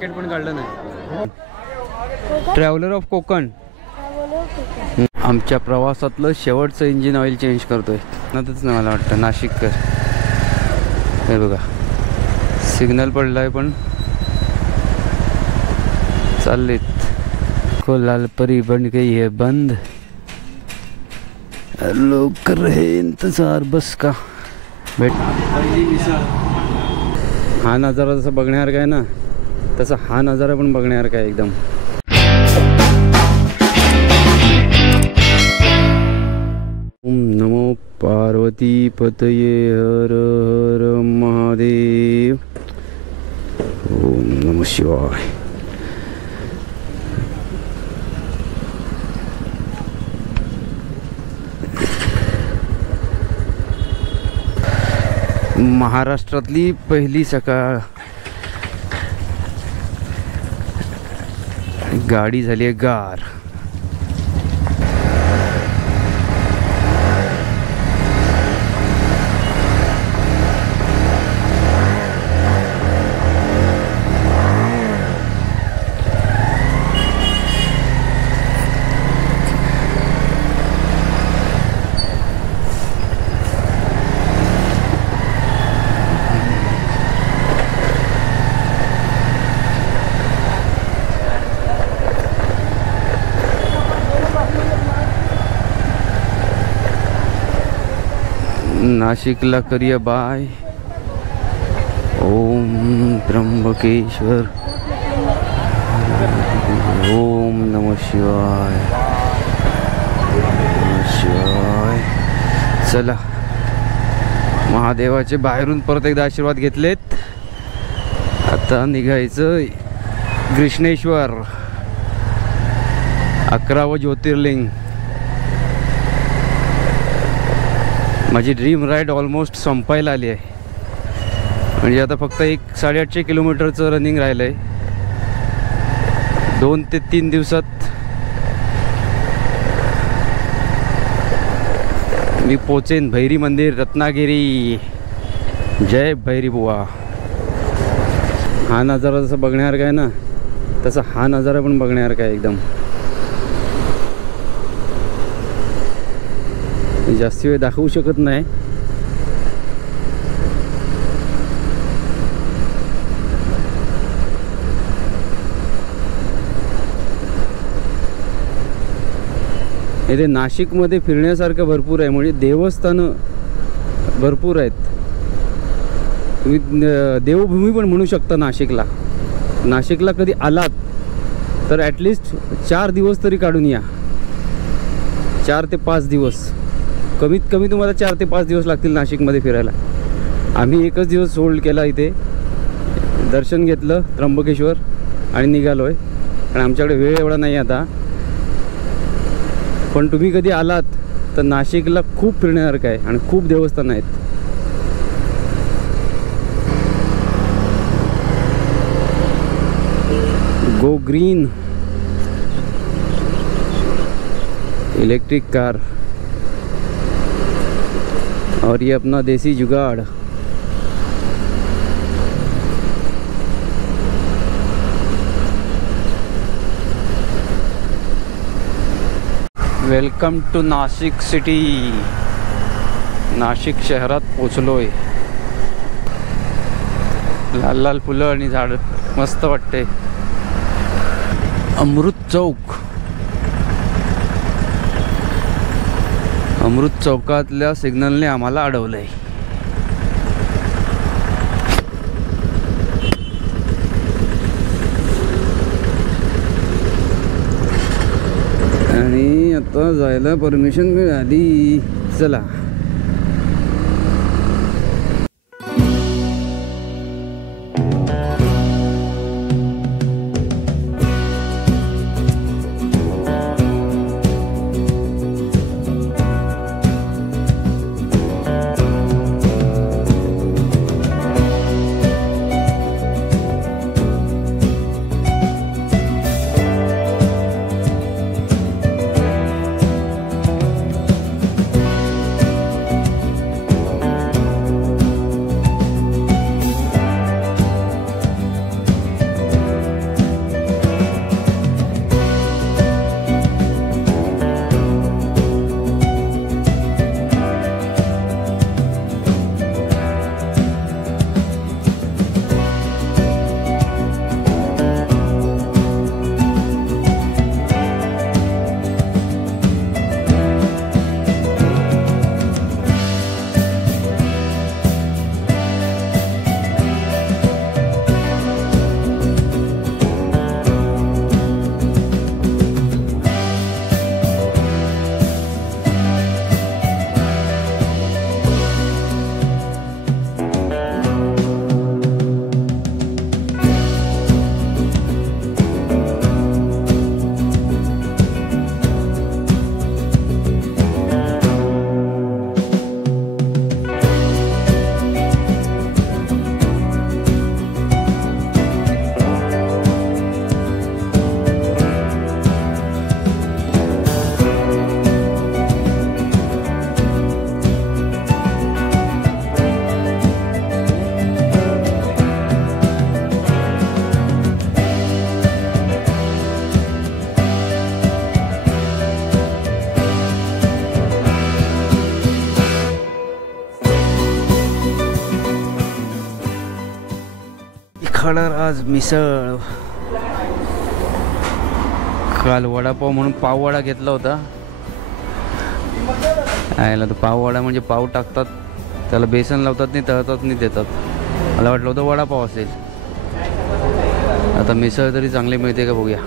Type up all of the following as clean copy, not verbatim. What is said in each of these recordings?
जॅकेट पण काढलं नाही. ट्रॅव्हलर ऑफ कोकण आमच्या प्रवासातलं शेवटचं इंजिन ऑइल चेंज करतोय. नातच नाही मला वाटतं नाशिककर. हे बघा सिग्नल पडलाय पण चाललेत. को लाल परी बन गई है बंद, लोग कर रहे इंतजार बस का. भेट हा नजारा जसा बघण्यासारखा आहे ना तसा हा नजारा पण बघण्यासारखा आहे एकदम. ओम नमो पार्वती पतये हर हर महादेव. ओम नमः शिवाय. महाराष्ट्रातली पहिली सकाळ. गाडी झाली आहे गार. नाशिकला करूया बाय. ओम त्र्यंबकेश्वर. ओम नमः शिवाय. शिवाय. चला महादेवाचे बाहेरून परत एकदा आशीर्वाद घेतलेत. आता निघायचं कृष्णेश्वर 11वं ज्योतिर्लिंग. माझी ड्रीम राईड ऑलमोस्ट संपायला आली आहे. म्हणजे आता फक्त 850 किलोमीटरचं रनिंग राहिलं आहे. 2 ते 3 दिवसात मी पोचेन भैरी मंदिर रत्नागिरी. जय भैरी बुवा. हा नजारा जसा बघण्यासारखा आहे ना तसा हा नजारा पण बघण्यासारखा आहे एकदम. जास्ती वेळ दाखवू शकत नाही. इथे नाशिकमध्ये फिरण्यासारखं भरपूर आहे. म्हणजे देवस्थानं भरपूर आहेत. तुम्ही देवभूमी पण म्हणू शकता नाशिकला. नाशिकला कधी आलात तर ॲटलिस्ट 4 दिवस तरी काढून या. 4 ते 5 दिवस कमीत कमी तुम्हाला 4 ते 5 दिवस लागतील नाशिकमध्ये फिरायला. आम्ही एकच दिवस होल्ड केला इथे. दर्शन घेतलं त्र्यंबकेश्वर आणि निघालो आहे. कारण आमच्याकडे वेळ एवढा नाही आता. पण तुम्ही कधी आलात तर नाशिकला खूप फिरण्यासारखं आहे आणि खूप देवस्थान आहेत. गो ग्रीन इलेक्ट्रिक कार और ये अपना देसी जुगाड़. Welcome to Nashik city. Nashik शहरात पोचलोय. लाल लाल फुलं आणि झाड मस्त वाटते. अमृत चौक. अमृत चौकातल्या सिग्नलने आम्हाला अडवलंय. आणि आता जायला परमिशन मिळाली. चला खाणार आज मिसळ. काल वडापाव म्हणून पाववडा घेतला होता. यायला तर पाववडा म्हणजे पाव टाकतात, त्याला बेसन लावतात, नाही तळतात, नाही देतात. मला वाटलं होतं वडापाव असेल. आता मिसळ तरी चांगली मिळते का बघूया.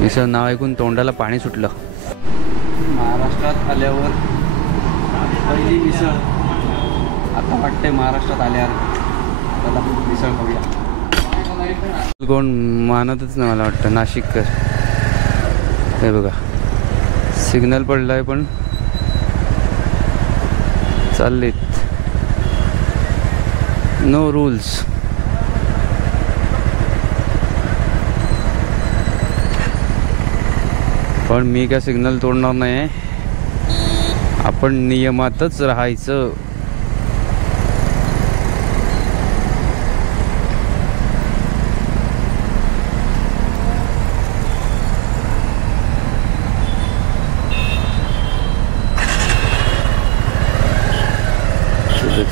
मिसळ नाव ऐकून तोंडाला पाणी सुटलं. महाराष्ट्रात आल्यावर पहिली मिसळ. आता वाटते महाराष्ट्रात आल्यावर त्याला मिसळ खाऊया. कोण मानतच नाही मला वाटतं नाशिककर. हे बघा सिग्नल पडला आहे पण चाललेत. No rules. पण मी काय सिग्नल तोडणार नाही. आपण नियमातच राहायचं.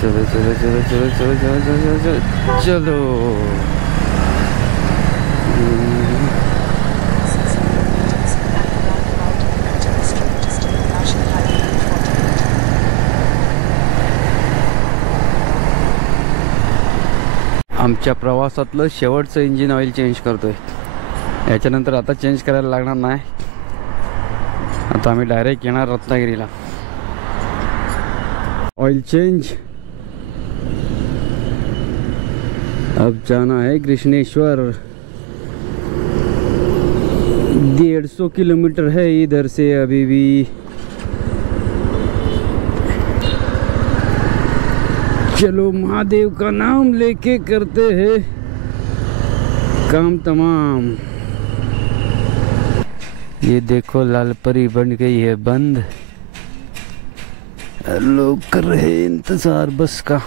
चलो चलो चलो चलो चलो चलो चलो चलो चलो. आमच्या प्रवासातलं शेवटचं इंजिन ऑइल चेंज करतोय. याच्यानंतर आता चेंज करायला लागणार नाही. आता आम्ही डायरेक्ट येणार रत्नागिरीला. Oil change. अब जाना है कृष्णेश्वर. 150 किलोमीटर है इधर से अभी भी. चलो महादेव का नाम लेके करते हैं काम तमाम. ये देखो लाल परी बन गई है बंद. लोग कर रहे हैं इंतजार बस का.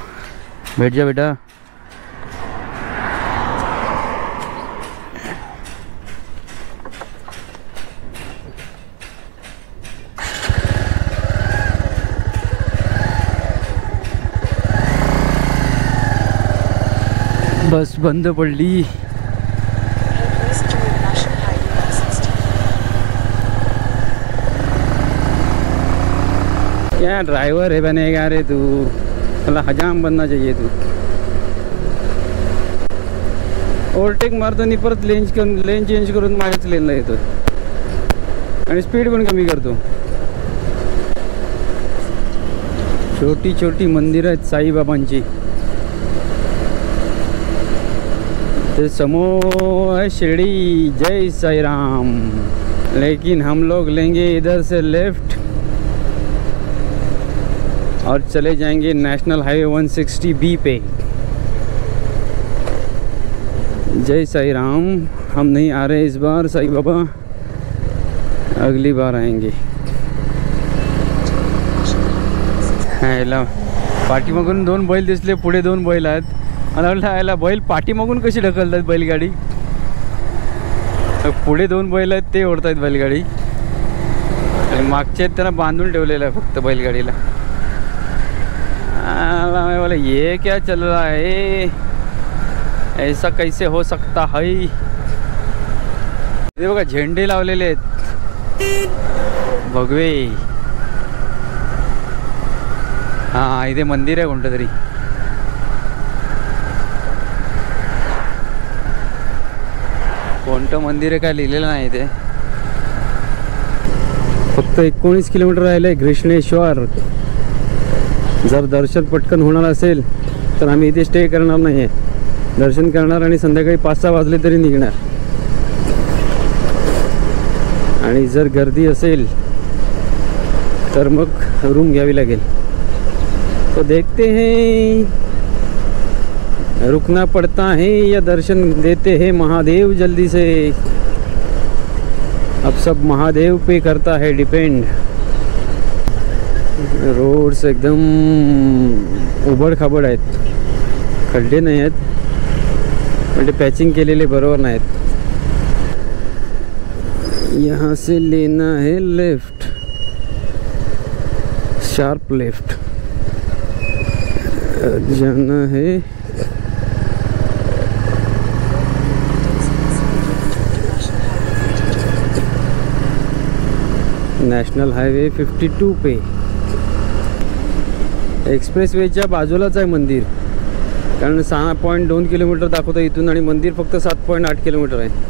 बैठ जा बेटा. बस बंद पडली. क्या ड्राइवर है बनेगा रे तू. साला हजाम बनना चाहिए तू. ओव्हरटेक मारतो आणि परत लेन चेंज करून माझ्याच लेनला येतो आणि स्पीड पण कमी करतो. छोटी छोटी मंदिर आहेत साईबाबांची. ते समोर है शिरडी. जय साई राम. लेकिन हम लोग लेंगे इधर से लेफ्ट और चले जाएंगे नेशनल हाईवे 160B पे. जय साई राम. हम नहीं आ रहे इस बार साई बाबा, अगली बार आएंगे. ह्याला पाठीमागून 2 बैल दिसले, पुढे 2 बैल आहेत. मला वाटलं ह्याला बैल पाठीमागून कशी ढकलतात बैलगाडी. पुढे 2 बैल आहेत ते ओढतायत बैलगाडी आणि मागचे आहेत त्यांना बांधून ठेवलेलं आहे फक्त बैलगाडीला. बोला ये क्या चल रहा है, ऐसा कैसे हो सकता है. हे बघा झेंडे लावलेले आहेत भगवे. हा इथे मंदिर आहे कोणतं तरी. कोणतं मंदिर आहे काय लिहिलेलं नाही इथे. फक्त 19 किलोमीटर राहिलंय कृष्णेश्वर. जर दर्शन पटकन होणार असेल तर आम्ही इथे स्टे करणार नाही आहे. दर्शन करणार आणि संध्याकाळी 5-6 वाजले तरी निघणार. आणि जर गर्दी असेल तर मग रूम घ्यावी लागेल. तो देखते हैं रुकना पड़ता है या दर्शन देते हैं महादेव जल्दी से. अब सब महादेव पे करता है डिपेंड. रोड्स एकदम उबड खाबड आहेत. खड्डे नाही आहेत म्हणजे पॅचिंग केलेले बरोबर नाहीत. यहाँ से लेना है लेफ्ट, शार्प लेफ्ट. जाना है नॅशनल हायवे 52 पे एक्सप्रेसवेच्या बाजूलाच आहे मंदिर, कारण 6.2 किलोमीटर दाखवतं इथून आणि मंदिर फक्त 7.8 किलोमीटर आहे.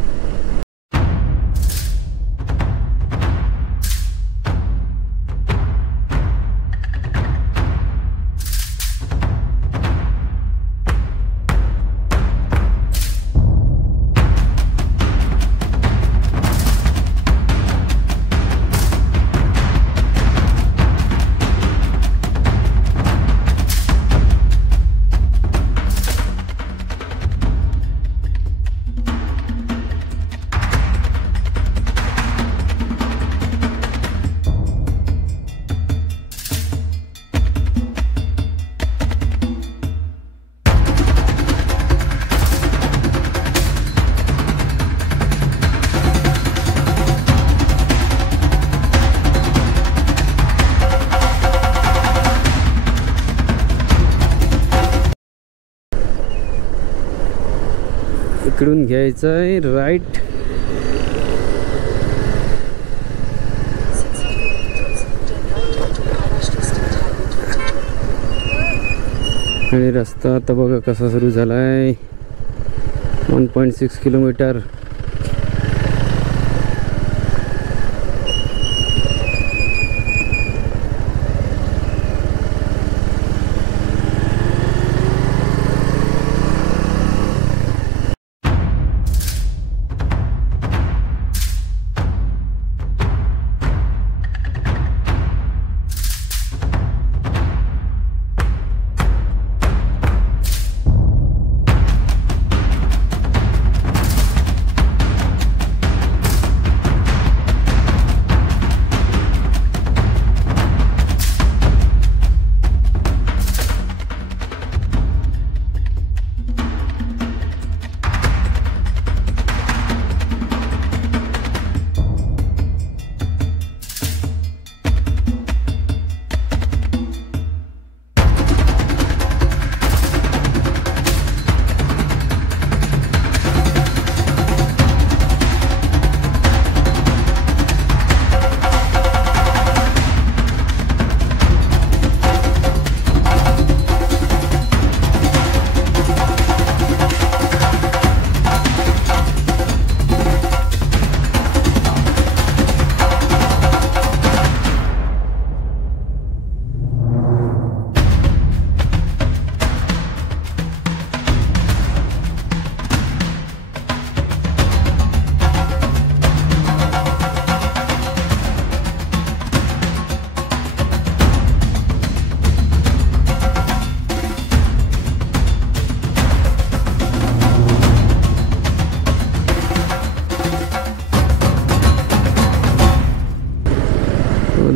इकडून घ्यायचं आहे राईट. आणि रस्ता आता बघा कसा सुरू झाला आहे. 1.6 किलोमीटर.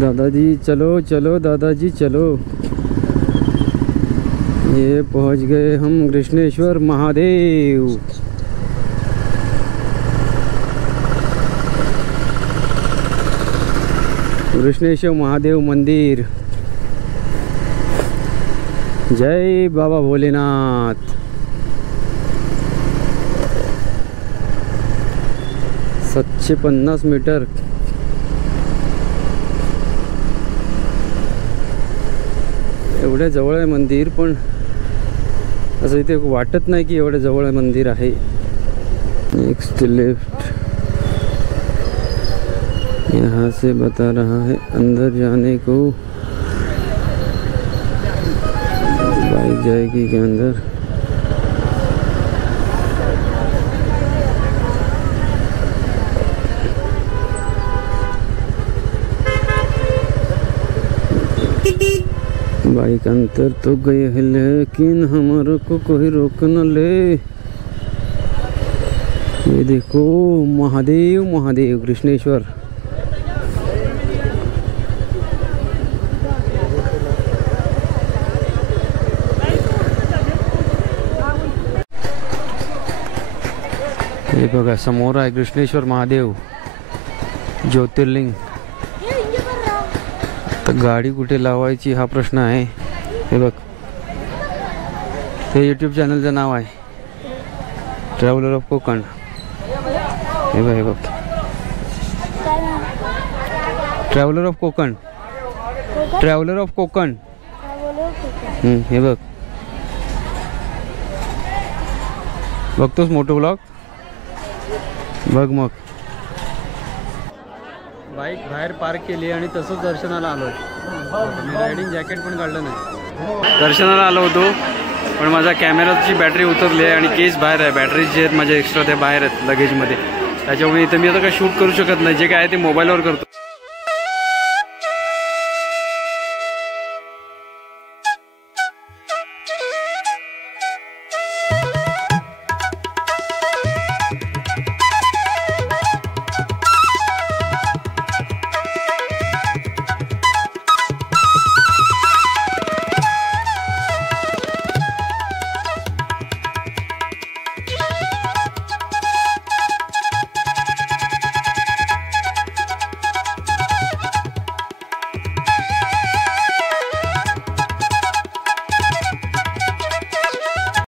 दादाजी चलो चलो दादाजी चलो. ये पहुंच गए हम कृष्णेश्वर महादेव. कृष्णेश्वर महादेव मंदिर. जय बाबा भोलेनाथ. 750 मीटर. एवढ्या जवळ आहे मंदिर, पण असं इथे वाटत नाही की एवढ्या जवळ मंदिर आहे. Next left. यहाँ से बता रहा है अंदर जाने को. बाइक जाएगी के अंदर. बाइक अंतर तो गए है, लेकिन हमारे को कोई रोक न ले. ये देखो महादेव महादेव कृष्णेश्वर. हे बघा समोर आहे कृष्णेश्वर महादेव ज्योतिर्लिंग. तर गाडी कुठे लावायची हा प्रश्न आहे. हे बघ, हे यूट्यूब चॅनलचं नाव आहे ट्रॅव्हलर ऑफ कोकण. हे बघ traveller of Konkan. Traveller of Konkan. हे बघ, बघतोस मोठं ब्लॉग बघ. मग बाईक बाहेर पार्क केली आणि तसंच दर्शनाला आलो. मी रायडिंग जॅकेट पण काढलं नाही. दर्शनाला आलो होतो पण माझा कॅमेराची बॅटरी उतरली आहे आणि केस बाहेर आहे. बॅटरी जे आहेत माझ्या एक्स्ट्रा ते बाहेर आहेत लगेजमध्ये. त्याच्यामुळे इथं मी आता काय शूट करू शकत नाही. जे काय आहे ते मोबाईलवर करतो.